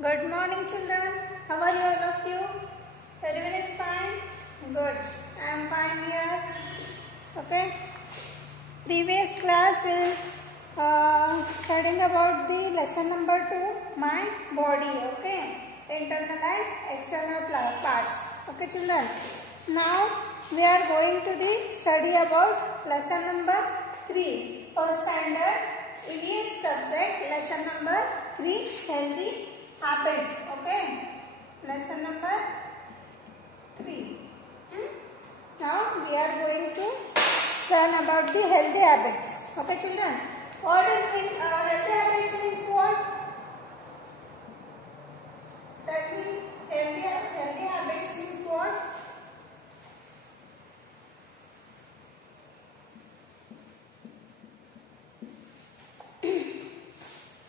Good morning, children. How are you, all of you? Everyone is fine? Good. I am fine here. Okay. Previous class we studying about the lesson number 2, my body. Okay. Internal and external parts. Okay, children. Now we are going to the study about lesson number 3, first standard EVS subject. Lesson number 3, healthy habits. Okay, lesson number 3. Now we are going to learn about the healthy habits. Okay, children. What is healthy habits means what? That means healthy habits means what?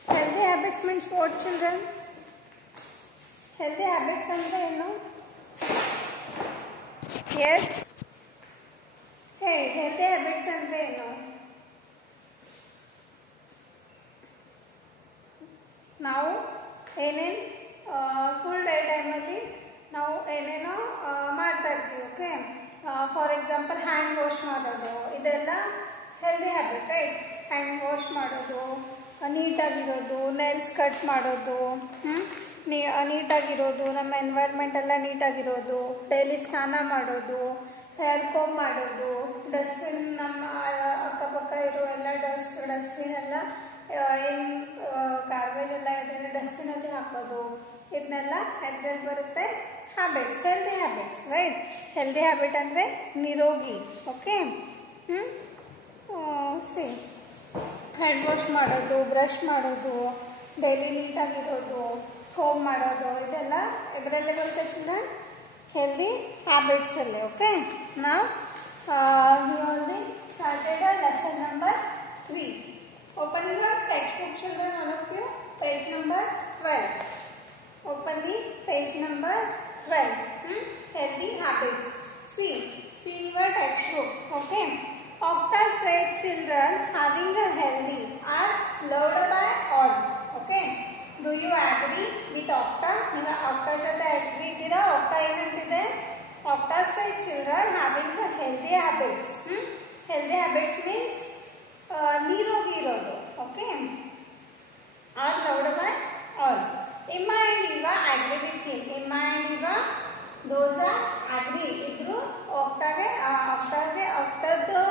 Healthy habits means what, children? Healthy habits andre ಏನು? Yes. Hey, healthy habits andre ಏನು? ನಾವು ಏನೇನು full day ಟೈಮಲ್ಲಿ ನಾವು ಏನೇನೋ ಮಾಡ್ತಾ ಇರ್ತೀವಿ. Okay, for example hand wash ಮಾಡೋದು, ಇದೆಲ್ಲ healthy habit, right? Hand wash ಮಾಡೋದು, ನೀಟಾಗಿರೋದು, ನೆಲ್ಸ್ ಕಟ್ ಮಾಡೋದು, ನೀಟಾಗಿರೋದು, ನಮ್ಮ ಎನ್ವೈರ್ಮೆಂಟ್ ಎಲ್ಲ ನೀಟಾಗಿರೋದು, ಡೈಲಿ ಸ್ನಾನ ಮಾಡೋದು, ಹೇರ್ ಕೋಮ್ ಮಾಡೋದು, ಡಸ್ಟ್ಬಿನ್ ನಮ್ಮ ಅಕ್ಕಪಕ್ಕ ಇರೋ ಎಲ್ಲ ಡಸ್ಟ್ಬಿನ್ ಎಲ್ಲ ಏನು ಗಾರ್ಬೇಜ್ ಎಲ್ಲ ಇದೆ ಡಸ್ಟ್ಬಿನಲ್ಲಿ ಹಾಕೋದು, ಇದನ್ನೆಲ್ಲ ಎದ್ರಲ್ಲಿ ಬರುತ್ತೆ habits, healthy habits, right? Healthy habit ಅಂದರೆ ನಿರೋಗಿ. ಓಕೆ, ಸಿ ಹ್ಯಾಂಡ್ ವಾಶ್ ಮಾಡೋದು, ಬ್ರಷ್ ಮಾಡೋದು, ಡೈಲಿ ನೀಟಾಗಿರೋದು, ಹೋಮ್ ಮಾಡೋದು, ಇದೆಲ್ಲ ಇದರಲ್ಲೇ ಬರುತ್ತೆ ಚಿಲ್ಡ್ರನ್, ಹೆಲ್ದಿ ಹ್ಯಾಬಿಟ್ಸಲ್ಲಿ. ಓಕೆ, ನಾವು we only started our lesson number 3. Open your textbook, children, all of you, page number 12. Open the page number 12. Healthy habits. See in your textbook. Okay. Octa said children having a healthy are loved by all. Okay. Do you agree with Octa? ನೀವು Octa ಜೊತೆ agree ಇದ್ದೀರಾ? Octa ಏನಂತಿದೆ? Octa said children having a healthy habits. Healthy habits means ನಿರೋಗಿ ಇರೋದು. Okay, are loved by all. Emma and Eva agree with him. Emma and Eva those are agree. ಇದ್ರು Octaಗೆ Octದ್ದು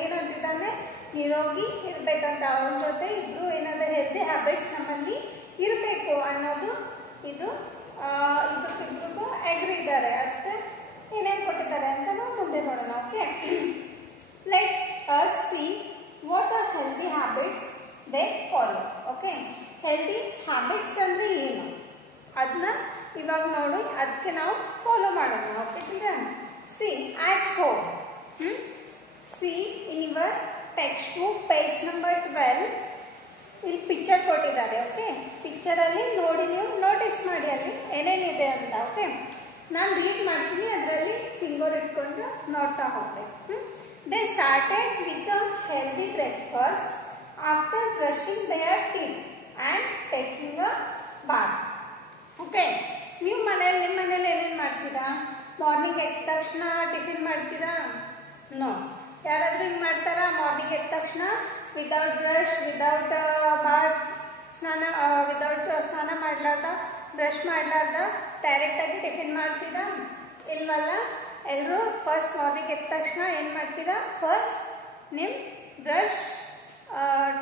ಏನಂತಿದ್ದಾನೆ, ನಿರೋಗಿ ಇರ್ಬೇಕಂತ, ಅವನ ಜೊತೆ ಇಬ್ರು ಏನಾದ್ರೆ ಹೆಲ್ದಿ ಹ್ಯಾಬಿಟ್ಸ್ ನಮ್ಮಲ್ಲಿ ಇರಬೇಕು ಅನ್ನೋದು ಇದು ಇದಕ್ಕಿಬ್ರಿಗೂ ಅಗ್ರಿ ಇದ್ದಾರೆ. ಅದಕ್ಕೆ ಏನೇನು ಕೊಟ್ಟಿದ್ದಾರೆ ಅಂತ ನಾವು ಮುಂದೆ ನೋಡೋಣ. Okay, let us see what are healthy habits they follow. Okay, healthy habits ಅಂದ್ರೆ ಏನು ಅದನ್ನ ಇವಾಗ ನೋಡಿ, ಅದಕ್ಕೆ ನಾವು ಫಾಲೋ ಮಾಡೋಣ. Okay children, see at home. See in your textbook page number 12 ಇಲ್ಲಿ ಪಿಕ್ಚರ್ ಕೊಟ್ಟಿದ್ದಾರೆ. ಓಕೆ, ಪಿಕ್ಚರಲ್ಲಿ ನೋಡಿ ನೀವು ನೋಟಿಸ್ ಮಾಡಿ ಅಲ್ಲಿ ಏನೇನಿದೆ ಅಂತ. ಓಕೆ, ನಾನು ರೀಡ್ ಮಾಡ್ತೀನಿ, ಅದರಲ್ಲಿ ಫಿಂಗರ್ ಇಟ್ಕೊಂಡು ನೋಡ್ತಾ ಹೋಗ್ಬೇಕು. They started with a healthy breakfast after brushing their teeth and taking a bath. Okay, ನೀವು ನಿಮ್ಮ ಮನೇಲಿ ಏನೇನು ಮಾಡ್ತೀರಾ? ಮಾರ್ನಿಂಗ್ ಎದ್ದ ತಕ್ಷಣ ಟಿಫಿನ್ ಮಾಡ್ತೀರಾ? ನೋ. ಯಾರಾದ್ರೂ ಹಿಂಗೆ ಮಾಡ್ತಾರಾ? ಮಾರ್ನಿಂಗ್ ಎದ್ದ ತಕ್ಷಣ without brush, without bath, without ಸ್ನಾನ ಮಾಡ್ಲಾರ್ದ, ಬ್ರಷ್ ಮಾಡ್ಲಾರ್ದ ಡೈರೆಕ್ಟಾಗಿ ಟಿಫಿನ್ ಮಾಡ್ತೀರಾ? ಇಲ್ವಲ್ಲ. ಎಲ್ಲರೂ ಫಸ್ಟ್ ಮಾರ್ನಿಂಗ್ ಎದ್ದ ತಕ್ಷಣ ಏನು ಮಾಡ್ತೀರಾ? ಫಸ್ಟ್ ನಿಮ್ಮ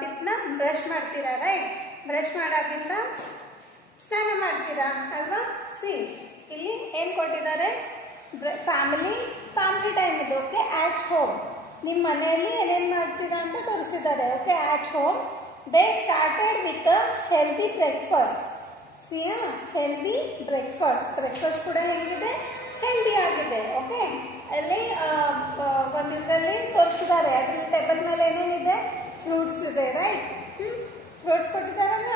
ಟಿಪ್ನ ಬ್ರಷ್ ಮಾಡ್ತೀರಾ, ರೈಟ್? ಬ್ರಷ್ ಮಾಡೋದ್ರಿಂದ ಸ್ನಾನ ಮಾಡ್ತೀರಾ ಅಲ್ವಾ? ಸಿ ಇಲ್ಲಿ ಏನು ಕೊಟ್ಟಿದ್ದಾರೆ? ಫ್ಯಾಮಿಲಿ ಟೈಮ್ ಇದು. ಓಕೆ, ಆಟ್ ಹೋಮ್, ನಿಮ್ಮ ಮನೆಯಲ್ಲಿ ಏನೇನು ಮಾಡ್ತೀರಾ ಅಂತ ತೋರಿಸಿದ್ದಾರೆ. Okay, at home they started with a healthy breakfast. See healthy breakfast ಕೂಡ ಹೇಗಿದೆ? ಹೆಲ್ದಿ ಆಗಿದೆ. ಓಕೆ, ಅಲ್ಲಿ ಒಂದಿದ್ರಲ್ಲಿ ತೋರಿಸಿದ್ದಾರೆ, ಅದ್ರ ಟೇಬಲ್ ಮೇಲೆ ಏನೇನಿದೆ? ಫ್ರೂಟ್ಸ್ ಇದೆ, ರೈಟ್? ಫ್ರೂಟ್ಸ್ ಕೊಟ್ಟಿದ್ದಾರಲ್ಲ.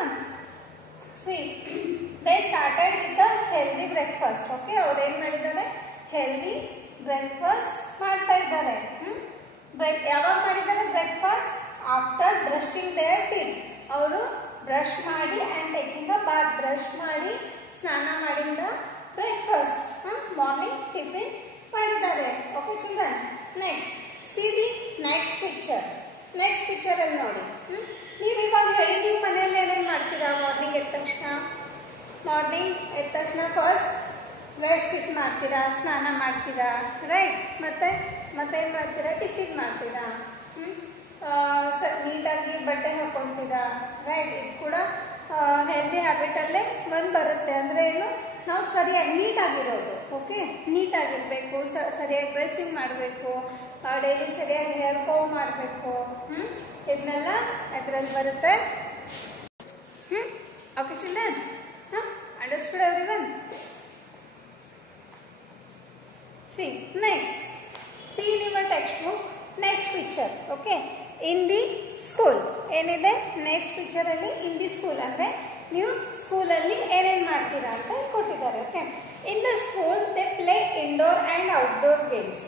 See they started with a healthy breakfast. Okay, ಅವ್ರು ಏನು ಮಾಡಿದ್ದಾರೆ? ಹೆಲ್ದಿ ಬ್ರೇಕ್ಫಾಸ್ಟ್ ಮಾಡ್ತಾ ಇದ್ದಾರೆ. ಯಾವಾಗ ಮಾಡಿದ್ದಾರೆ breakfast? After brushing their teeth. ಅವರು ಬ್ರಷ್ ಮಾಡಿ and taking a bath, brush ಮಾಡಿ ಸ್ನಾನ ಮಾಡಿಂದ ಬ್ರೇಕ್ಫಾಸ್ಟ್, ಮಾರ್ನಿಂಗ್ ಟಿಫಿನ್ ಮಾಡಿದ್ದಾರೆ. Okay children, next see the next picture. Next picture ಅಲ್ಲಿ ನೋಡಿ, ನೀವು ಇವಾಗ ಹೇಳಿ ನೀವು ಮನೆಯಲ್ಲಿ ಏನೇನು ಮಾಡ್ತೀರಾ? ಮಾರ್ನಿಂಗ್ ಎದ್ದ ತಕ್ಷಣ ಫಸ್ಟ್ ಬ್ರಷ್ ಟೀತ್ ಮಾಡ್ತೀರಾ, ಸ್ನಾನ ಮಾಡ್ತೀರಾ, ರೈಟ್? ಮತ್ತೆ ಏನು ಮಾಡ್ತೀರಾ? ಟಿಫಿನ್ ಮಾಡ್ತೀರಾ, ನೀಟಾಗಿ ಬಟ್ಟೆ ಹಾಕೊತೀರಾ, ರೈಟ್? ಇದು ಕೂಡ ಹೆಲ್ದಿ ಹ್ಯಾಬಿಟಲ್ಲೇ ಒಂದು ಬರುತ್ತೆ. ಅಂದರೆ ಏನು? ನಾವು ಸರಿಯಾಗಿ ನೀಟಾಗಿರೋದು. ಓಕೆ, ನೀಟಾಗಿರಬೇಕು, ಸರಿಯಾಗಿ ಡ್ರೆಸ್ಸಿಂಗ್ ಮಾಡಬೇಕು, ಡೈಲಿ ಸರಿಯಾಗಿ ಹೇರ್ ಕೋಮ್ ಮಾಡಬೇಕು. ಇದನ್ನೆಲ್ಲ ಅದರಲ್ಲಿ ಬರುತ್ತೆ. Okay children, understood everyone? See next, see in your textbook next picture. Okay, in the school ಏನಿದೆ ನೆಕ್ಸ್ಟ್ ಪಿಕ್ಚರ್ ಅಲ್ಲಿ? ಇನ್ ದಿ ಸ್ಕೂಲ್ ಅಂದ್ರೆ ನೀವು ಸ್ಕೂಲಲ್ಲಿ ಏನೇನು ಮಾಡ್ತೀರಾ ಅಂತ ಕೊಟ್ಟಿದ್ದಾರೆ. Okay, in the school they play indoor and outdoor games.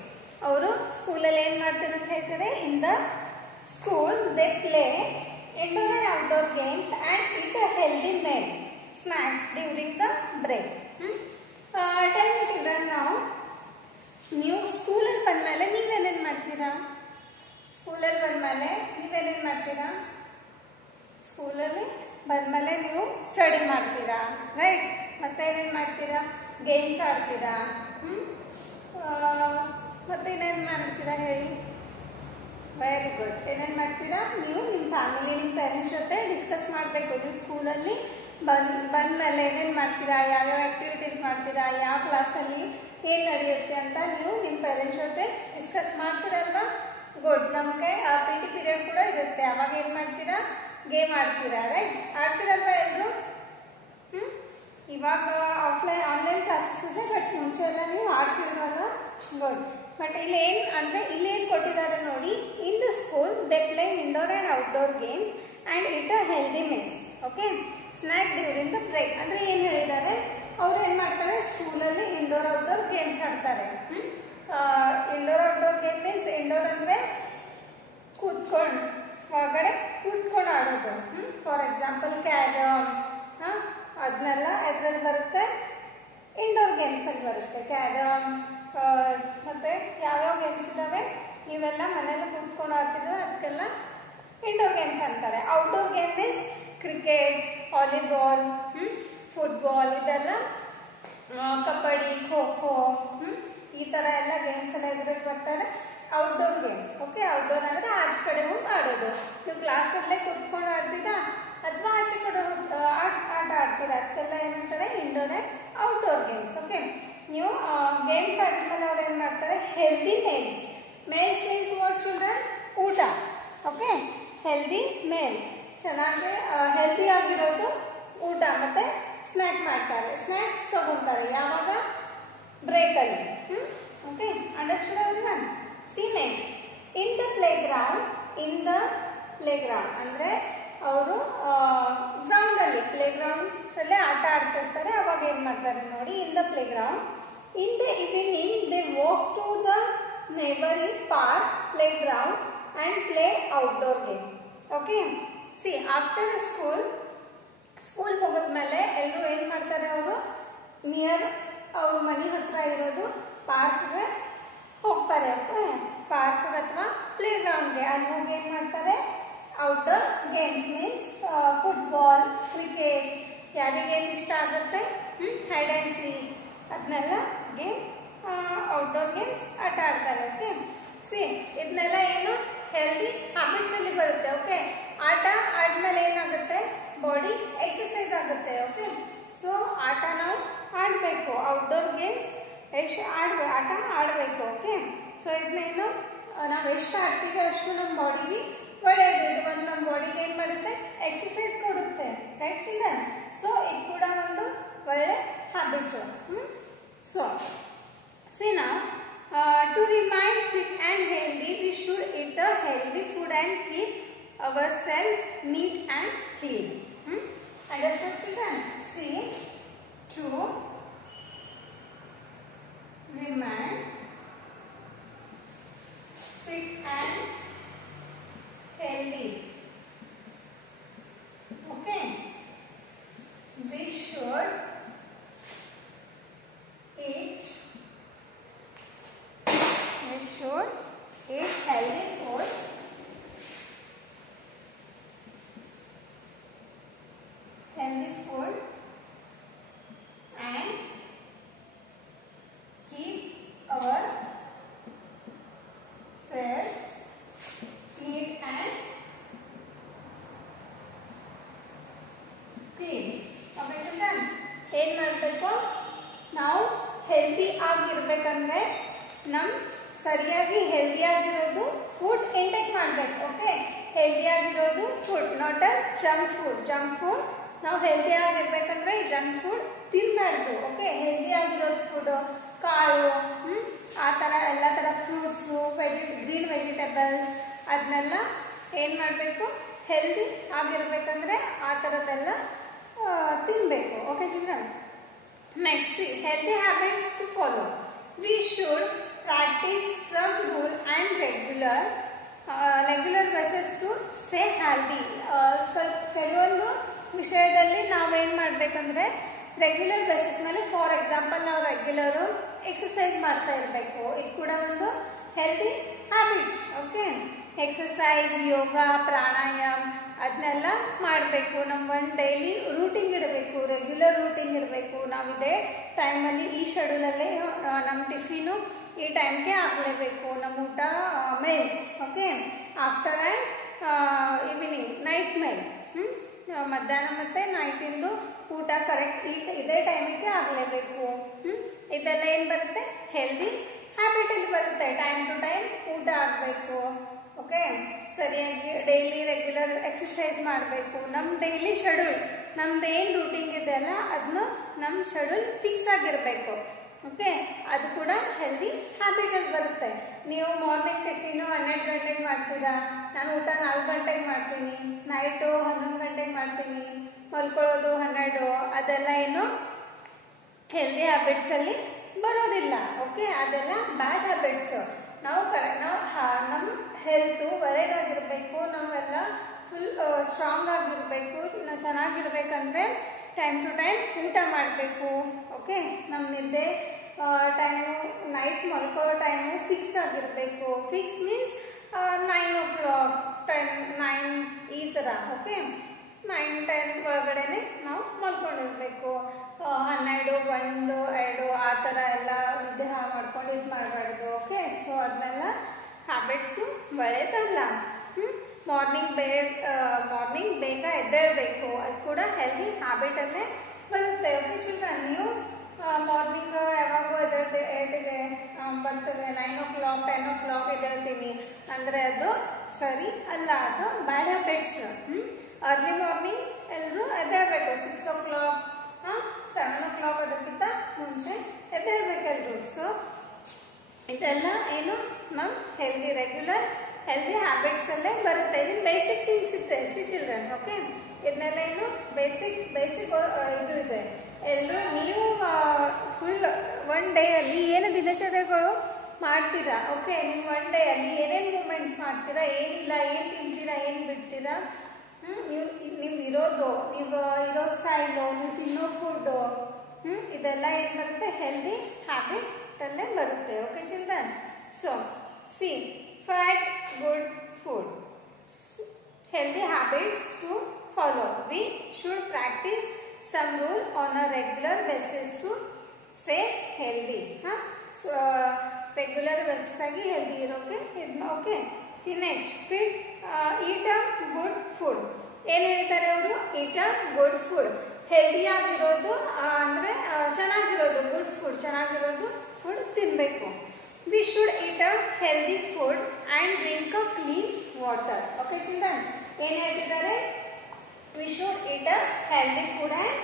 ಅವರು ಸ್ಕೂಲಲ್ಲಿ ಏನು ಮಾಡ್ತಾರೆ ಅಂತ ಹೇಳ್ತಾರೆ? In the school they play indoor and outdoor games and eat a healthy meal snacks during the break. Tell me children, ನಾವು ನೀವು ಸ್ಕೂಲಲ್ಲಿ ಬಂದಮೇಲೆ ನೀವೇನೇನು ಮಾಡ್ತೀರಾ? ಸ್ಕೂಲಲ್ಲಿ ಬಂದಮೇಲೆ ನೀವೇನೇನು ಮಾಡ್ತೀರಾ? ಸ್ಕೂಲಲ್ಲಿ ಬಂದಮೇಲೆ ನೀವು ಸ್ಟಡಿ ಮಾಡ್ತೀರಾ, ರೈಟ್? ಮತ್ತೆ ಏನೇನು ಮಾಡ್ತೀರಾ? ಗೇಮ್ಸ್ ಆಡ್ತೀರಾ, ಮತ್ತೆ ಇನ್ನೇನು ಮಾಡ್ತೀರಾ ಹೇಳಿ? Very good. ಏನೇನು ಮಾಡ್ತೀರಾ? ನೀವು ನಿಮ್ಮ ಫ್ಯಾಮಿಲಿ, ನಿಮ್ಮ ಪೇರೆಂಟ್ಸ್ ಜೊತೆ ಡಿಸ್ಕಸ್ ಮಾಡಬೇಕು. ನೀವು ಸ್ಕೂಲಲ್ಲಿ ಬಂದಮೇಲೆ ಏನೇನು ಮಾಡ್ತೀರಾ, ಯಾವ್ಯಾವ ಆ್ಯಕ್ಟಿವಿಟೀಸ್ ಮಾಡ್ತೀರಾ, ಯಾವ ಕ್ಲಾಸಲ್ಲಿ ಏನು ನಡೆಯುತ್ತೆ ಅಂತ ನೀವು ನಿಮ್ಮ ಪೇರೆಂಟ್ಸ್ ಜೊತೆ ಡಿಸ್ಕಸ್ ಮಾಡ್ತೀರಲ್ವಾ? ಗುಡ್. ನಮಗೆ ಪಿ ಟಿ ಪೀರಿಯಡ್ ಕೂಡ ಇರುತ್ತೆ. ಅವಾಗ ಏನು ಮಾಡ್ತೀರಾ? Game ಆಡ್ತೀರಾ, right? ಆಡ್ತೀರಲ್ವಾ ಎಲ್ಲರೂ? ಇವಾಗ ಆನ್ಲೈನ್ ಕ್ಲಾಸಸ್ ಇದೆ, ಬಟ್ ಮುಂಚೆ ಎಲ್ಲ ನೀವು ಆಡ್ತಿರಲ್ವ? ಗುಡ್. ಬಟ್ ಇಲ್ಲೇನು ಅಂದರೆ ಇಲ್ಲೇನು ಕೊಟ್ಟಿದ್ದಾರೆ ನೋಡಿ, in the school they play indoor and outdoor games and eat a healthy meals. Okay, snack during the break. ಅಂದರೆ ಏನು ಹೇಳಿದ್ದಾರೆ? ಅವ್ರು ಏನು ಮಾಡ್ತಾರೆ? ಸ್ಕೂಲಲ್ಲಿ ಇಂಡೋರ್ ಔಟ್ಡೋರ್ ಗೇಮ್ಸ್ ಆಡ್ತಾರೆ. Indoor outdoor game means indoor ಅಂದರೆ ಕೂತ್ಕೊಂಡು, ಹೊರಗಡೆ ಕೂತ್ಕೊಂಡು ಆಡೋದು. ಫಾರ್ ಎಕ್ಸಾಂಪಲ್ ಕ್ಯಾರಮ್, ಅದನ್ನೆಲ್ಲ ಇದರಲ್ಲಿ ಬರುತ್ತೆ. ಇಂಡೋರ್ ಗೇಮ್ಸಲ್ಲಿ ಬರುತ್ತೆ ಕ್ಯಾರಮ್. ಮತ್ತು ಯಾವ್ಯಾವ ಗೇಮ್ಸ್ ಇದ್ದಾವೆ ನೀವೆಲ್ಲ ಮನೇಲಿ ಕೂತ್ಕೊಂಡು ಆಡ್ತಿದ್ರೆ ಅದಕ್ಕೆಲ್ಲ ಇಂಡೋರ್ ಗೇಮ್ಸ್ ಅಂತಾರೆ. Outdoor game means cricket, volleyball, football, ಇದೆಲ್ಲ ಕಬಡ್ಡಿ, ಖೋ ಖೋ, ಈ ಥರ ಎಲ್ಲ ಗೇಮ್ಸ್ ಎಲ್ಲ ಇದ್ರಲ್ಲಿ ಬರ್ತಾರೆ ಔಟ್ಡೋರ್ ಗೇಮ್ಸ್. ಓಕೆ, ಔಟ್ಡೋರ್ ಅಂದರೆ ಆಚೆ ಕಡೆ ಹೋಗಿ ಆಡೋದು. ನೀವು ಕ್ಲಾಸಲ್ಲೇ ಕೂತ್ಕೊಂಡು ಆಡ್ತೀರಾ ಅಥವಾ ಆಚೆ ಕಡೆ ಆಟ ಆಡ್ತೀರಾ, ಅದಕ್ಕೆಲ್ಲ ಏನಂತಾರೆ? Indoor and outdoor games. Okay, ನೀವು ಗೇಮ್ಸ್ ಆಡಿದ್ಮೇಲೆ ಅವ್ರು ಏನು ಮಾಡ್ತಾರೆ? Healthy meals. Meals means what children? ಊಟ. ಓಕೆ, ಹೆಲ್ದಿ ಮೇಲ್, ಚೆನ್ನಾಗಿ ಹೆಲ್ದಿ ಆಗಿರೋದು ಊಟ ಮತ್ತು ಸ್ನ್ಯಾಕ್ ಮಾಡ್ತಾರೆ. ಸ್ನ್ಯಾಕ್ಸ್ ತಗೊತಾರೆ ಯಾವಾಗ? ಬ್ರೇಕಲ್ಲಿ. Okay, understood everyone? See next, in the playground. In the playground ಅಂದರೆ ಅವರು ಗ್ರೌಂಡಲ್ಲಿ, ಪ್ಲೇಗ್ರೌಂಡಲ್ಲೇ ಆಟ ಆಡ್ತಿರ್ತಾರೆ. ಅವಾಗ ಏನು ಮಾಡ್ತಾರೆ ನೋಡಿ? In the playground. In the evening they walk to the neighbouring park, playground and play outdoor game. Okay, see after school ಮುಗಿದ್ಮೇಲೆ ಎಲ್ಲರೂ ಏನು ಮಾಡ್ತಾರೆ? ಅವರು ನಿಯರ್ ಅವ್ರ ಮನೆ ಹತ್ರ ಇರೋದು ಪಾರ್ಕ್ಗೆ ಹೋಗ್ತಾರೆ. ಓಕೆ, ಪಾರ್ಕ್ ಅಥವಾ ಪ್ಲೇ ಗ್ರೌಂಡ್ಗೆ ಅಲ್ಲಿ ಹೋಗಿ ಏನು ಮಾಡ್ತಾರೆ? Outdoor games means football, cricket, ಯಾರಿಗೇನು ಇಷ್ಟ ಆಗುತ್ತೆ, ಹೈಡ್ ಆ್ಯಂಡ್ ಸೀಕ್, ಅದನ್ನೆಲ್ಲ ಗೇಮ್ ಔಟ್ಡೋರ್ ಗೇಮ್ಸ್ ಆಟ ಆಡ್ತಾರೆ. ಓಕೆ, ಸಿ ಇದನ್ನೆಲ್ಲ ಏನು ಹೆಲ್ದಿ ಹ್ಯಾಬಿಟ್ಸಲ್ಲಿ ಬರುತ್ತೆ. ಓಕೆ, ಆಟ ಆದ್ಮೇಲೆ ಏನಾಗುತ್ತೆ? ಬಾಡಿ ಎಕ್ಸಸೈಸ್ ಆಗುತ್ತೆ. ಓಕೆ, ಸೊ ಆಟ ನಾವು ಆಡಬೇಕು. ಔಟ್ಡೋರ್ ಗೇಮ್ಸ್ ಆಟ ಆಡಬೇಕು. ಓಕೆ, ಸೊ ಇದನ್ನೇನು ನಾವು ಎಷ್ಟು ಆಡ್ತೀವಿ ಅಷ್ಟು ನಮ್ಮ ಬಾಡಿಗೆ ಒಳ್ಳೆಯದು. ಇದು ಒಂದು ನಮ್ಮ ಬಾಡಿಗೆ ಏನು ಮಾಡುತ್ತೆ? ಎಕ್ಸಸೈಸ್ ಕೊಡುತ್ತೆ, ರೈಟ್ ಚಿಲ್ಡ್ರನ್? ಸೊ ಇದು ಕೂಡ ಒಂದು ಒಳ್ಳೆ ಹ್ಯಾಬಿಟ್ಸು. ಸೊ ಸಿ ನಾವು to remain fit and healthy, we should eat the healthy food and keep ourselves neat and clean. Understood children? See, to remain fit and healthy, okay, we should okay children, ಏನು ಮಾಡಬೇಕು ನಾವು healthy ಆಗಿರ್ಬೇಕಂದ್ರೆ ಸರಿಯಾಗಿ ಹೆಲ್ದಿಯಾಗಿರೋದು food intake ಮಾಡಬೇಕು. Okay, ಹೆಲ್ದಿಯಾಗಿರೋದು food, not a junk food. ನಾವು ಹೆಲ್ದಿಯಾಗಿರ್ಬೇಕಂದ್ರೆ ಜಂಕ್ ಫುಡ್ ತಿನ್ನಬಾರ್ದು. ಓಕೆ, ಹೆಲ್ದಿಯಾಗಿರೋದು ಫುಡ್, ಕಾಳು, ಆ ಥರ ಎಲ್ಲ ಥರ ಫ್ರೂಟ್ಸು, ಗ್ರೀನ್ ವೆಜಿಟೇಬಲ್ಸ್ ಅದನ್ನೆಲ್ಲ ಏನು ಮಾಡಬೇಕು, ಹೆಲ್ದಿ ಆಗಿರ್ಬೇಕಂದ್ರೆ ಆ ಥರದ್ದೆಲ್ಲ ತಿನ್ನಬೇಕು. Okay children, next healthy habits to follow. We should practise some rule and regular basis to stay healthy. ಸ್ವಲ್ಪ ಕೆಲವೊಂದು ವಿಷಯದಲ್ಲಿ ನಾವೇನು ಮಾಡಬೇಕಂದ್ರೆ ರೆಗ್ಯುಲರ್ ಬೇಸಿಸ್ ಮೇಲೆ, ಫಾರ್ ಎಕ್ಸಾಂಪಲ್ ನಾವು ರೆಗ್ಯುಲರು ಎಕ್ಸಸೈಸ್ ಮಾಡ್ತಾ ಇರಬೇಕು. ಇದು ಕೂಡ ಒಂದು healthy habits. Okay, exercise, yoga, pranayama ಅದನ್ನೆಲ್ಲ ಮಾಡಬೇಕು. ನಮ್ಮ ಒಂದು ಡೈಲಿ ರೂಟೀನ್ ಇಡಬೇಕು, ರೆಗ್ಯುಲರ್ ರೂಟೀನ್ ಇರಬೇಕು. ನಾವು ಇದೇ ಟೈಮಲ್ಲಿ ಈ ಶೆಡ್ಯೂಲಲ್ಲೇ ನಮ್ಮ ಟಿಫಿನು ಈ ಟೈಮ್ಗೆ ಆಗಲೇಬೇಕು. ನಮ್ಮ ಊಟ meals, okay, after and evening, night meal, ಮಧ್ಯಾಹ್ನ ಮತ್ತು ನೈಟಿಂದು ಊಟ ಕರೆಕ್ಟ್ ಇದೇ ಟೈಮಿಗೆ ಆಗಲೇಬೇಕು. ಇದೆಲ್ಲ ಏನು ಬರುತ್ತೆ, ಹೆಲ್ದಿ ಹ್ಯಾಬಿಟಲ್ಲಿ ಬರುತ್ತೆ. ಟೈಮ್ ಟು ಟೈಮ್ ಊಟ ಆಗಬೇಕು. ಓಕೆ, ಸರಿಯಾಗಿ ಡೈಲಿ ರೆಗ್ಯುಲರ್ ಎಕ್ಸಸೈಸ್ ಮಾಡಬೇಕು. ನಮ್ಮ ಡೈಲಿ ಶೆಡ್ಯೂಲ್, ನಮ್ದು ಏನು ರೂಟೀನ್ ಇದೆ ಅಲ್ಲ ಅದನ್ನು ನಮ್ಮ ಶೆಡ್ಯೂಲ್ ಫಿಕ್ಸ್ ಆಗಿರಬೇಕು. ಓಕೆ, ಅದು ಕೂಡ ಹೆಲ್ದಿ ಹ್ಯಾಬಿಟಲ್ಲಿ ಬರುತ್ತೆ. ನೀವು ಮಾರ್ನಿಂಗ್ ಟಿಫಿನು 12 ಗಂಟೆಗೆ ಮಾಡ್ತೀರಾ, ನಾನು ಊಟ 4 ಗಂಟೆಗೆ ಮಾಡ್ತೀನಿ, ನೈಟು 11 ಗಂಟೆಗೆ ಮಾಡ್ತೀನಿ, ಮಲ್ಕೊಳ್ಳೋದು 12, ಅದೆಲ್ಲ ಏನು ಹೆಲ್ದಿ ಹ್ಯಾಬಿಟ್ಸಲ್ಲಿ ಬರೋದಿಲ್ಲ. ಓಕೆ, ಅದೆಲ್ಲ ಬ್ಯಾಡ್ ಹ್ಯಾಬಿಟ್ಸು. ನಾವು ನಮ್ಮ ಹೆಲ್ತು ಒಳ್ಳೆಯದಾಗಿರಬೇಕು, ನಾವೆಲ್ಲ ಫುಲ್ ಸ್ಟ್ರಾಂಗ್ ಆಗಿರಬೇಕು. ನಾವು ಚೆನ್ನಾಗಿರ್ಬೇಕಂದ್ರೆ ಟೈಮ್ ಟು ಟೈಮ್ ಊಟ ಮಾಡಬೇಕು. ಓಕೆ, ನಮ್ಮ ನಿದ್ದೆ ಟೈಮು, ನೈಟ್ ಮಲ್ಕೊಳ್ಳೋ ಟೈಮು ಫಿಕ್ಸ್ ಆಗಿರಬೇಕು. ಫಿಕ್ಸ್ ಮೀನ್ಸ್ 9 o'clock, 10, 9 ಈ ಥರ. ಓಕೆ, 9, 10 ಒಳಗಡೆ ನಾವು ಮಲ್ಕೊಂಡಿರ್ಬೇಕು. 12, 1, 2 ಆ ಥರ ಎಲ್ಲ ನಿದ್ದೆ ಹಾಳು ಮಾಡ್ಕೊಂಡು ಇದು ಮಾಡಬಾರ್ದು. ಓಕೆ, ಸೊ ಅದನ್ನೆಲ್ಲ ಹ್ಯಾಬಿಟ್ಸು ಒಳ್ಳೆಯದಲ್ಲ. ಮಾರ್ನಿಂಗ್ ಬೇಗ ಎದ್ದೇಳಬೇಕು, ಅದು ಕೂಡ ಹೆಲ್ದಿ ಹ್ಯಾಬಿಟಲ್ಲೇ ಬರುತ್ತೆ. ಓಕೆ ಚಿಲ್ಡ್ರನ್, ನೀವು ಮಾರ್ನಿಂಗ್ ಯಾವಾಗೂ ಎದ್ದೇಳ್ತೀವಿ 8ಗೆ, 9ಗೆ, 9 o'clock, 10 o'clock ಎದ್ದೇಳ್ತೀನಿ ಅಂದರೆ ಅದು ಸರಿ ಅಲ್ಲ, ಅದು ಬ್ಯಾಡ್ ಹ್ಯಾಬಿಟ್ಸ್. ಅರ್ಲಿ ಮಾರ್ನಿಂಗ್ ಎಲ್ಲರೂ ಎದ್ದೇಳಬೇಕು. 6 o'clock, 7 o'clock ಅದಕ್ಕಿಂತ ಮುಂಚೆ ಎದ್ದೇಳಬೇಕೆಲ್ಲರೂ. ಸೊ ಇದೆಲ್ಲ ಏನು ನಮ್ಮ ಹೆಲ್ದಿ ರೆಗ್ಯುಲರ್ ಹೆಲ್ದಿ ಹ್ಯಾಬಿಟ್ಸಲ್ಲೇ ಬರುತ್ತೆ. ಇದು ಬೇಸಿಕ್ ಥಿಂಗ್ಸ್ ಇದೆ ಸಿ ಚಿಲ್ಡ್ರನ್. ಓಕೆ, ಇದನ್ನೆಲ್ಲ ಏನು ಬೇಸಿಕ್ ಇದು ಇದೆ. ಎಲ್ಲರೂ ನೀವು ಫುಲ್ ಒನ್ ಡೇ ಅಲ್ಲಿ ಏನು ದಿನಚರ್ಯಗಳು ಮಾಡ್ತೀರಾ. ಓಕೆ, ನೀವು ಒನ್ ಡೇ ಅಲ್ಲಿ ಏನೇನು ಮೂಮೆಂಟ್ಸ್ ಮಾಡ್ತೀರಾ, ಏನಿಲ್ಲ, ಏನು ತಿಂತೀರಾ, ಏನು ಬಿಡ್ತೀರಾ, ನೀವು ಇರೋ ಸ್ಟೈಲು, ನೀವು ತಿನ್ನೋ ಫುಡ್ಡು, ಇದೆಲ್ಲ ಏನು ಬರುತ್ತೆ, ಹೆಲ್ದಿ ಹ್ಯಾಬಿಟಲ್ಲೇ ಬರುತ್ತೆ. Okay children, so C find good food. Healthy habits to follow. We should practice some rule on a regular basis to stay healthy. So regular basis agi healthy iroke. Okay. See next. Eat a good food. ಏನು ಹೇಳ್ತಾರೆ ಅವರು, eat a good food. Healthy ಆಗಿರೋದು ಅಂದರೆ ಚೆನ್ನಾಗಿರೋದು, good food, ಚೆನ್ನಾಗಿರೋದು food ತಿನ್ನಬೇಕು. We should eat a healthy food and drink a clean water. Okay children, ಏನು ಹೇಳ್ತಿದ್ದಾರೆ, we should eat a healthy food and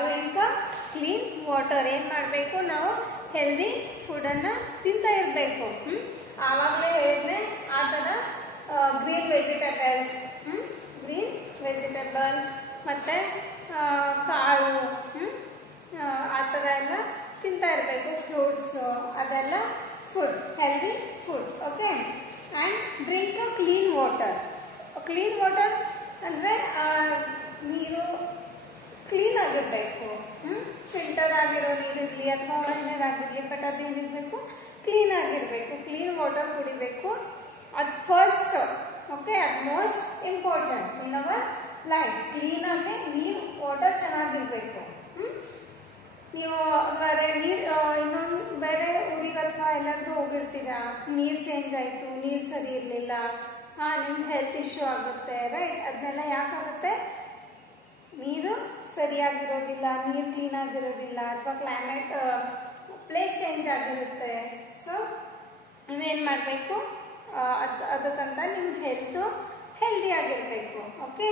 drink a clean water. ಏನು ಮಾಡಬೇಕು, ನಾವು ಹೆಲ್ದಿ ಫುಡನ್ನು ತಿಂತಾ ಇರಬೇಕು. ಆವಾಗಲೇ ಹೇಳಿದ್ನೆ ಆ ಥರ ಗ್ರೀನ್ ವೆಜಿಟೇಬಲ್ ಮತ್ತು ಕಾಳು ಆ ಥರ ಎಲ್ಲ ತಿಂತಾ ಇರಬೇಕು. ಫ್ರೂಟ್ಸು ಅದೆಲ್ಲ food, healthy food. Okay, and drink a clean water. Clean water ಅಂದರೆ ನೀರು ಕ್ಲೀನ್ ಆಗಿರಬೇಕು. ಫಿಲ್ಟರ್ ಆಗಿರೋ ನೀರಿರಲಿ ಅಥವಾ ಒಳ್ಳೆ ನೀರಾಗಿರಲಿ, ಬಟ್ ಅದೇನಿರಬೇಕು, ಕ್ಲೀನ್ ಆಗಿರಬೇಕು. ಕ್ಲೀನ್ ವಾಟರ್ ಕುಡಿಬೇಕು. ಅದು ಫಸ್ಟ್. ಓಕೆ, ಅದು most important in our life. ಕ್ಲೀನಾಗಿ ನೀರು, ವಾಟರ್ ಚೆನ್ನಾಗಿರಬೇಕು. ನೀವು ಇನ್ನೊಂದು ಬೇರೆ ಊರಿಗೆ ಅಥವಾ ಎಲ್ಲಾದರೂ ಹೋಗಿರ್ತೀರಾ, ನೀರು ಚೇಂಜ್ ಆಯಿತು, ನೀರು ಸರಿ ಇರಲಿಲ್ಲ, ನಿಮ್ಗೆ ಹೆಲ್ತ್ ಇಶ್ಯೂ ಆಗುತ್ತೆ, ರೈಟ್? ಅದನ್ನೆಲ್ಲ ಯಾಕಾಗುತ್ತೆ, ನೀರು ಸರಿಯಾಗಿರೋದಿಲ್ಲ, ನೀರು ಕ್ಲೀನ್ ಆಗಿರೋದಿಲ್ಲ, ಅಥವಾ ಕ್ಲೈಮೇಟ್ ಪ್ಲೇಸ್ ಚೇಂಜ್ ಆಗಿರುತ್ತೆ. ಸೊ ನೀವೇನು ಮಾಡಬೇಕು, ಅದಕ್ಕಂತ ನಿಮ್ಮ ಹೆಲ್ದಿ ಆಗಿರಬೇಕು. Okay,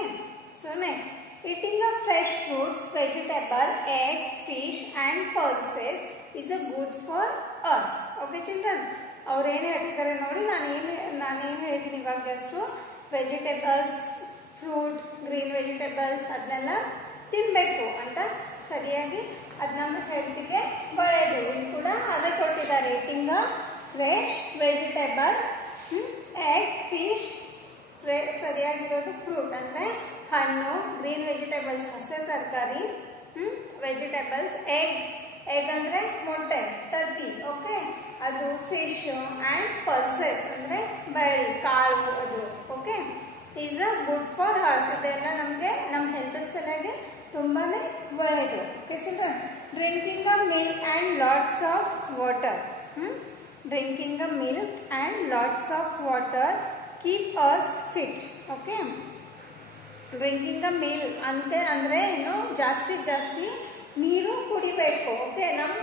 so next eating a fresh fruits, vegetable, egg, fish and pulses is a good for us. Okay children, ಅವ್ರು ಏನು ಹೇಳ್ತಿದ್ದಾರೆ ನೋಡಿ, ನಾನೇನು ಹೇಳ್ತೀನಿ ಇವಾಗ just vegetables, fruit, green vegetables ಅದನ್ನೆಲ್ಲ ತಿನ್ನಬೇಕು ಅಂತ ಸರಿಯಾಗಿ, ಅದು ನಮ್ಮ ಹೆಲ್ತಿಗೆ ಒಳ್ಳೆಯದು. ಇಲ್ಲಿ ಕೂಡ ಅದೇ ಕೊಟ್ಟಿದ್ದಾರೆ, eating a fresh vegetable, egg, fish, ಸರಿಯಾಗಿರೋದು ಫ್ರೂಟ್ ಅಂದರೆ ಹಣ್ಣು, ಗ್ರೀನ್ ವೆಜಿಟೇಬಲ್ಸ್ ಹಸಿರು ತರಕಾರಿ, ವೆಜಿಟೇಬಲ್ಸ್, ಎಗ್ ಅಂದರೆ ಮೊಟ್ಟೆ ತತ್ತಿ, ಓಕೆ, ಅದು ಫಿಶ್ ಆ್ಯಂಡ್ ಪಲ್ಸಸ್ ಅಂದರೆ ಬೇಳೆ ಕಾಳು, ಅದು okay is a good for hours. ಇದೆಲ್ಲ ನಮಗೆ ನಮ್ಮ ಹೆಲ್ತ್ ಸಲುವಾಗಿ ತುಂಬಾ ಒಳ್ಳೆಯದು. Okay children, drinking a milk and lots of water, drinking a milk and lots of water keep us fit. Okay, drinking a milk ಅಂದರೆ ಏನು, ಜಾಸ್ತಿ ನೀರು ಕುಡಿಬೇಕು. ಓಕೆ, ನಮ್ಮ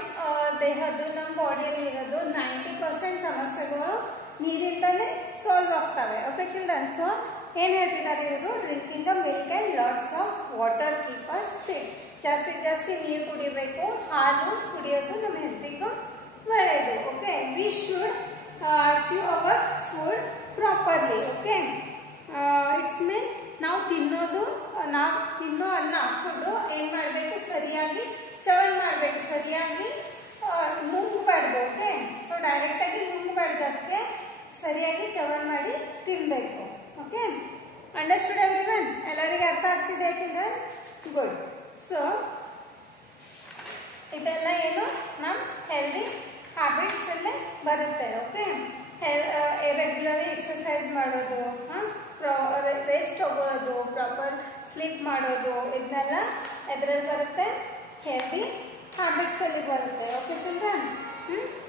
ದೇಹದ್ದು, ನಮ್ಮ ಬಾಡಿಯಲ್ಲಿ ಇರೋದು 90% ಸಮಸ್ಯೆಗಳು ನೀರಿಂದಲೇ ಸಾಲ್ವ್ ಆಗ್ತವೆ. ಓಕೆ ಚಿಲ್ಡ್ರನ್, ಸೊ ಏನು ಹೇಳ್ತಿದ್ದಾರೆ ಇವರು, drinking a milk and lots of water keep us fit. ಜಾಸ್ತಿ ನೀರು ಕುಡಿಬೇಕು, ಹಾಲು ಕುಡಿಯೋದು ನಮ್ಮ ಹೆಲ್ತಿಗೂ ಒಳ್ಳೆಯದು. Okay, we should chew our food properly. Okay, it's mean ನಾವು ತಿನ್ನೋ ಅನ್ನ ಫುಡ್ಡು ಏನು ಮಾಡಬೇಕು, ಸರಿಯಾಗಿ ಚವನ್ ಮಾಡಬೇಕು, ಸರಿಯಾಗಿ ನುಂಗಬಾರ್ದು. ಓಕೆ, ಸೊ ಡೈರೆಕ್ಟಾಗಿ ನುಂಗಬಾರ್ದು, ಅದಕ್ಕೆ ಸರಿಯಾಗಿ ಚವನ್ ಮಾಡಿ ತಿನ್ನಬೇಕು. Okay, understood everyone? ಎಲ್ಲರಿಗೆ ಅರ್ಥ ಆಗ್ತಿದೆ ಚಿಲ್ಡ್ರನ್? ಗುಡ್. ಸೊ ಇದೆಲ್ಲ ಏನು ನಮ್ಮ ಹೆಲ್ದಿ ಹ್ಯಾಬಿಟ್ಸ್ ಅಲ್ಲೇ ಬರುತ್ತೆ. ಓಕೆ, ರೆಗ್ಯುಲರಿ ಎಕ್ಸರ್ಸೈಸ್ ಮಾಡೋದು, ರೆಸ್ಟ್ ತಗೊಳ್ಳೋದು, ಪ್ರಾಪರ್ ಸ್ಲೀಪ್ ಮಾಡೋದು, ಇದನ್ನೆಲ್ಲ ಎದ್ರಲ್ಲಿ ಬರುತ್ತೆ, ಹೆಲ್ದಿ ಹ್ಯಾಬಿಟ್ಸ್ ಅಲ್ಲಿ ಬರುತ್ತೆ. Okay children,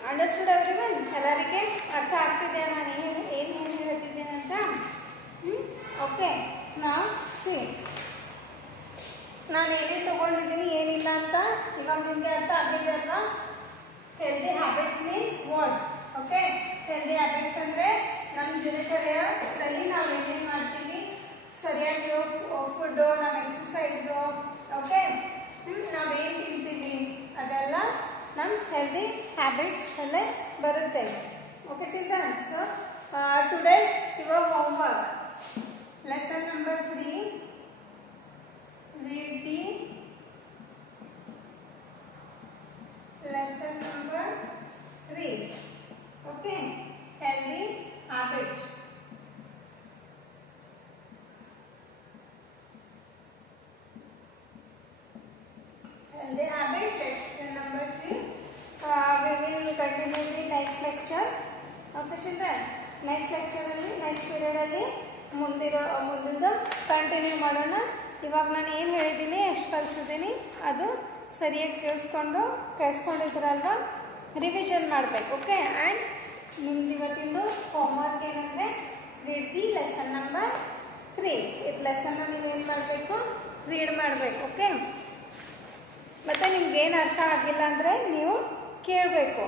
understood everyone? ಎಲ್ಲರಿಗೆ ಅರ್ಥ ಆಗ್ತಿದೆ ನಾನು ಏನು ಹೇಳ್ತಿದ್ದೇನೆ ಅಂತ? ಓಕೆ, ನಾವು ಸಿ ನಾನು ಏನೇನು ತಗೊಂಡಿದ್ದೀನಿ ಏನಿಲ್ಲ ಅಂತ ಇವಾಗ ನಿಮಗೆ ಅರ್ಥ ಆಗಿದೆ ಅಲ್ವಾ? Healthy habits means what? Okay, healthy habits ಅಂದರೆ ನಮ್ಮ ದಿನಚರ್ಯದಲ್ಲಿ ನಾವು ಏನೇನು ಮಾಡ್ತೀವಿ, ಸರಿಯಾಗಿರೋ ಫುಡ್ಡು, ನಮ್ಮ ಎಕ್ಸಸೈಸು, ಓಕೆ, ನಾವೇನು ತಿಂತೀವಿ ಅದೆಲ್ಲ ನಮ್ಮ ಹೆಲ್ದಿ ಹ್ಯಾಬಿಟ್ಸ್ ಅಲ್ಲೇ ಬರುತ್ತೆ. Okay children, so today's your homework, lesson number 3, read the lesson number 3. Okay, healthy habits. Healthy habits, lesson number 3. We will continue the next lecture. Okay children, next lecture ಅಲ್ಲಿ, next period ಅಲ್ಲಿ ಮುಂದಿನ continue ಮಾಡೋಣ. ಇವಾಗ ನಾನು ಏನು ಹೇಳಿದ್ದೀನಿ, ಎಷ್ಟು ಕಲಿಸಿದ್ದೀನಿ ಅದು ಸರಿಯಾಗಿ ಕೇಳಿಸ್ಕೊಂಡಿದ್ರಲ್ವ, ರಿವಿಷನ್ ಮಾಡಬೇಕು. ಓಕೆ, ಆ್ಯಂಡ್ ನಿಮ್ದು ಇವತ್ತಿಂದು ಹೋಮ್ವರ್ಕ್ ಏನಂದರೆ ರೀಡ್ ದಿ ಲೆಸನ್ ನಂಬರ್ 3. ಇದು ಲೆಸನ್ನ ನೀವೇನು ಮಾಡಬೇಕು, ರೀಡ್ ಮಾಡಬೇಕು. ಓಕೆ, ಮತ್ತು ನಿಮ್ಗೇನು ಅರ್ಥ ಆಗಿಲ್ಲ ಅಂದರೆ ನೀವು ಕೇಳಬೇಕು.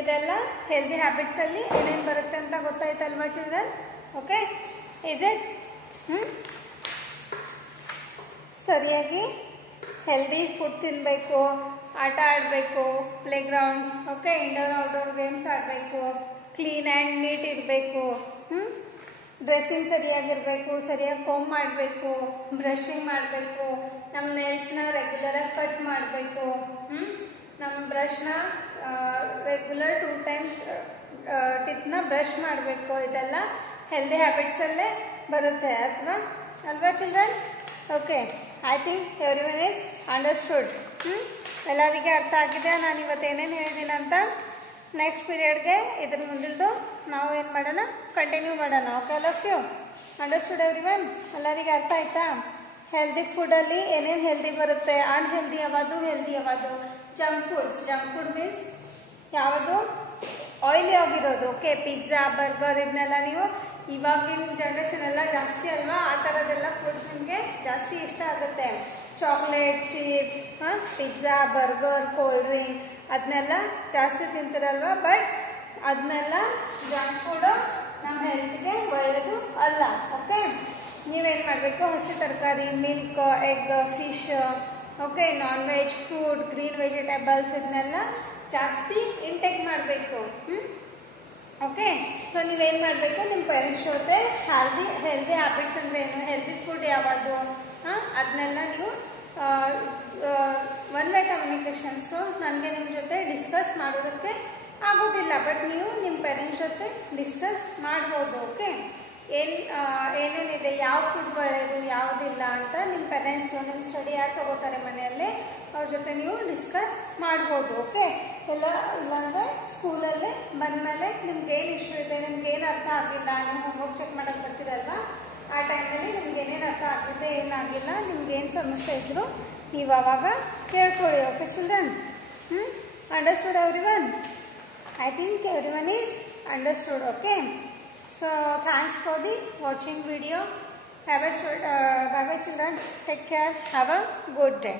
ಇದೆಲ್ಲ ಹೆಲ್ದಿ ಹ್ಯಾಬಿಟ್ಸಲ್ಲಿ ಏನೇನು ಬರುತ್ತೆ ಅಂತ ಗೊತ್ತಾಯ್ತಲ್ವಾ ಚಿಲ್ಡ್ರನ್? Okay, is it? ಸರಿಯಾಗಿ ಹೆಲ್ದಿ ಫುಡ್ ತಿನ್ನಬೇಕು, ಆಟ ಆಡಬೇಕು, ಪ್ಲೇಗ್ರೌಂಡ್ಸ್, ಓಕೆ, ಇಂಡೋರ್ ಔಟ್ಡೋರ್ ಗೇಮ್ಸ್ ಆಡಬೇಕು, ಕ್ಲೀನ್ ಆ್ಯಂಡ್ ನೀಟ್ ಇರಬೇಕು, ಡ್ರೆಸ್ಸಿಂಗ್ ಸರಿಯಾಗಿರಬೇಕು, ಸರಿಯಾಗಿ ಕೋಮ್ ಮಾಡಬೇಕು, ಬ್ರಷಿಂಗ್ ಮಾಡಬೇಕು, ನಮ್ಮ ನೇಲ್ಸ್ನ ರೆಗ್ಯುಲರಾಗಿ ಕಟ್ ಮಾಡಬೇಕು, ನಮ್ಮ ಬ್ರಷ್ನ ರೆಗ್ಯುಲರ್ 2 times ಟಿಪ್ನ ಬ್ರಷ್ ಮಾಡಬೇಕು. ಇದೆಲ್ಲ ಹೆಲ್ದಿ ಹ್ಯಾಬಿಟ್ಸಲ್ಲೇ ಬರುತ್ತೆ ಅಲ್ವಾ children? Okay, I think everyone is understood. ಎಲ್ಲರಿಗೆ ಅರ್ಥ ಆಗಿದೆ ನಾನು ಇವತ್ತು ಏನೇನು ಹೇಳಿದ್ದೀನಿ ಅಂತ. ನೆಕ್ಸ್ಟ್ ಪೀರಿಯಡ್ಗೆ ಇದ್ರ ಮುಂದಿಲ್ದು ನಾವು ಏನು ಮಾಡೋಣ, ಕಂಟಿನ್ಯೂ ಮಾಡೋಣ. Okay, all of you understood everyone? ಎಲ್ಲರಿಗೆ ಅರ್ಥ ಆಯ್ತಾ? ಹೆಲ್ದಿ ಫುಡ್ಡಲ್ಲಿ ಏನೇನು ಹೆಲ್ದಿ ಬರುತ್ತೆ, ಅನ್ಹೆಲ್ದಿ ಯಾವುದು, ಹೆಲ್ದಿ ಯಾವುದು? ಜಂಕ್ ಫುಡ್ ಮೀನ್ಸ್ ಯಾವುದು ಆಯಿಲಿ ಆಗಿರೋದು. ಓಕೆ, ಪಿಜ್ಜಾ, ಬರ್ಗರ್ ಇದನ್ನೆಲ್ಲ ನೀವು ಇವಾಗಿನ ಜನ್ರೇಷನ್ ಎಲ್ಲ ಜಾಸ್ತಿ ಅಲ್ವಾ, ಆ ಥರದ್ದೆಲ್ಲ ಫುಡ್ಸ್ ನಿಮಗೆ ಜಾಸ್ತಿ ಇಷ್ಟ ಆಗುತ್ತೆ. Chocolate, chips, pizza, burger, cold drink ಅದನ್ನೆಲ್ಲ ಜಾಸ್ತಿ ತಿಂತಿರಲ್ವ. ಬಟ್ ಅದನ್ನೆಲ್ಲ ಜಂಕ್ ಫುಡ್ ನಮ್ಮ ಹೆಲ್ತ್ಗೆ ಒಳ್ಳೆಯದು ಅಲ್ಲ. ಓಕೆ, ನೀವೇನು ಮಾಡಬೇಕು, ಹಸಿ ತರಕಾರಿ, milk, egg, fish, okay, non veg, fruit, green vegetables ಇದನ್ನೆಲ್ಲ ಜಾಸ್ತಿ ಇಂಟೇಕ್ ಮಾಡಬೇಕು. ಓಕೆ, ಸೊ ನೀವೇನು ಮಾಡಬೇಕು, ನಿಮ್ಮ ಪೇರೆಂಟ್ಸ್ ಜೊತೆ ಹೆಲ್ದಿ ಹ್ಯಾಬಿಟ್ಸ್ ಅಂದರೆ ಏನು, ಹೆಲ್ದಿ ಫುಡ್ ಯಾವುದು ಅದನ್ನೆಲ್ಲ ನೀವು ಒನ್ ವೇ ಕಮ್ಯುನಿಕೇಷನ್ಸು ನನಗೆ ನಿಮ್ಮ ಜೊತೆ ಡಿಸ್ಕಸ್ ಮಾಡೋದಕ್ಕೆ ಆಗೋದಿಲ್ಲ. ಬಟ್ ನೀವು ನಿಮ್ಮ ಪೇರೆಂಟ್ಸ್ ಜೊತೆ ಡಿಸ್ಕಸ್ ಮಾಡ್ಬೋದು. ಓಕೆ, ಏನೇನಿದೆ, ಯಾವ ಫುಡ್ ಒಳ್ಳೆಯದು ಯಾವುದಿಲ್ಲ ಅಂತ ನಿಮ್ಮ ಪೇರೆಂಟ್ಸು, ನಿಮ್ಮ ಸ್ಟಡಿ ಯಾರು ತಗೋತಾರೆ ಮನೆಯಲ್ಲೇ ಅವ್ರ ಜೊತೆ ನೀವು ಡಿಸ್ಕಸ್ ಮಾಡ್ಬೋದು. ಓಕೆ, ಇಲ್ಲಾಂದರೆ ಸ್ಕೂಲಲ್ಲೇ ಬಂದಮೇಲೆ ನಿಮ್ಗೆ ಏನು ಇಶ್ಯೂ ಇದೆ, ನಿಮ್ಗೆ ಏನು ಅರ್ಥ ಆಗಿಲ್ಲ, ನೀವು ಹೋಮ್ವರ್ಕ್ ಚೆಕ್ ಮಾಡೋಕ್ಕೆ ಬರ್ತೀರಲ್ವ, ಆ ಟೈಮಲ್ಲಿ ನಿಮ್ಗೆ ಏನೇನು ಅರ್ಥ ಆಗಿದೆ, ಏನಾಗಿಲ್ಲ, ನಿಮ್ಗೆ ಏನು ಸಮಸ್ಯೆ ಇದ್ದರೂ ನೀವು ಆವಾಗ ಕೇಳ್ಕೊಳ್ಳಿ. Okay children, understood everyone? I think everyone is understood. Okay, so thanks for the watching video. Bye bye children, take care, have a good day.